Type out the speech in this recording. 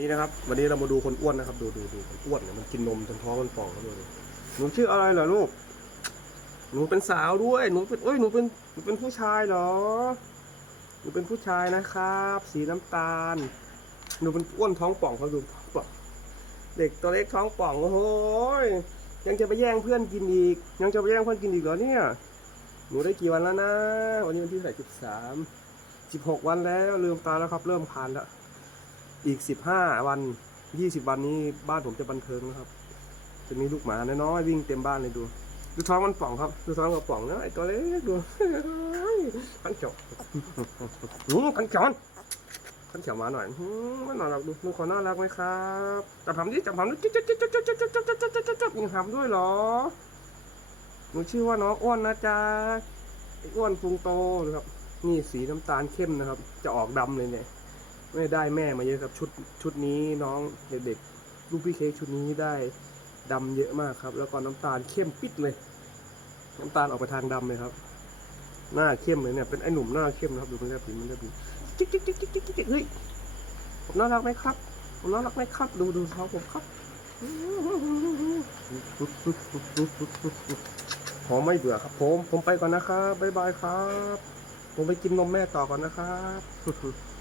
นี่นะครับวันนี้เรามาดูคนอ้วนนะครับ ดูดูดูคนอ้วนเนี่ยมันกินนมจนท้องมันป่องแล้วดูดิหนูชื่ออะไรเหรอลูกหนูเป็นสาวด้วยหนูเป็นเอ้ยหนูเป็นหนูเป็นผู้ชายเหรอหนูเป็นผู้ชายนะครับ สีน้ำตาล หนูเป็นอ้วนท้องป่องเขาดูท้องป่องเด็กตัวเล็กท้องป่องโอ้โหยยังจะไปแย่งเพื่อนกินอีก ยังจะไปแย่งเพื่อนกินอีกเหรอเนี่ย หนูได้กี่วันแล้วนะ วันนี้วันที่เท่าไหร่สิบสามสิบหกวันแล้วลืมตาแล้วครับ เริ่มคานแล้ว อีกสิบห้าวันยี่สิบวันนี้บ้านผมจะบันเทิงนะครับ จะมีลูกหมาน้อยๆวิ่งเต็มบ้านเลยดู ดูท้องมันป่องครับ ดูท้องมันป่องนะไอ้ตัวเล็กดูขันเขียวหืมขันเขียวมันขันเขียวมาหน่อยหืมมันน่ารักดูดูขอน่ารักไหมครับจับหำดิจับหำดิจิ๊บจิ๊บจิ๊บจิ๊บจิ๊บจิ๊บจิ๊บจิ๊บจิ๊บจิ๊บจิ๊บยิงหำด้วยเหรอหนูชื่อว่าน้องอ้วนนะจ๊ะอ้วนพุงโตนะครับนี่สีน้ำตาลเข้มนะครับ จะออกดำเลยเนี่ย ไม่ได้แม่มาเยอะครับชุดชุดนี้น้องเด็กๆลูกพี่เค้กชุดนี้ได้ดำเยอะมากครับ แล้วก็น้ำตาลเข้มปิดเลย น้ำตาลออกไปทางดำเลยครับ หน้าเข้มเลยเนี่ยเป็นไอ้หนุ่มหน้าเข้มนะครับดูมันจะปีมันจะปีจิ๊กจิ๊กจิ๊กจิ๊กจิ๊กจิ๊กเฮ้ยผมน่ารักไหมครับผมน่ารักไหมครับ ดูดูเขาผมครับหอมไม่เบื่อครับ ผมผมไปก่อนนะครับบ๊ายบายครับ ผมไปกินนมแม่ต่อก่อนนะครับ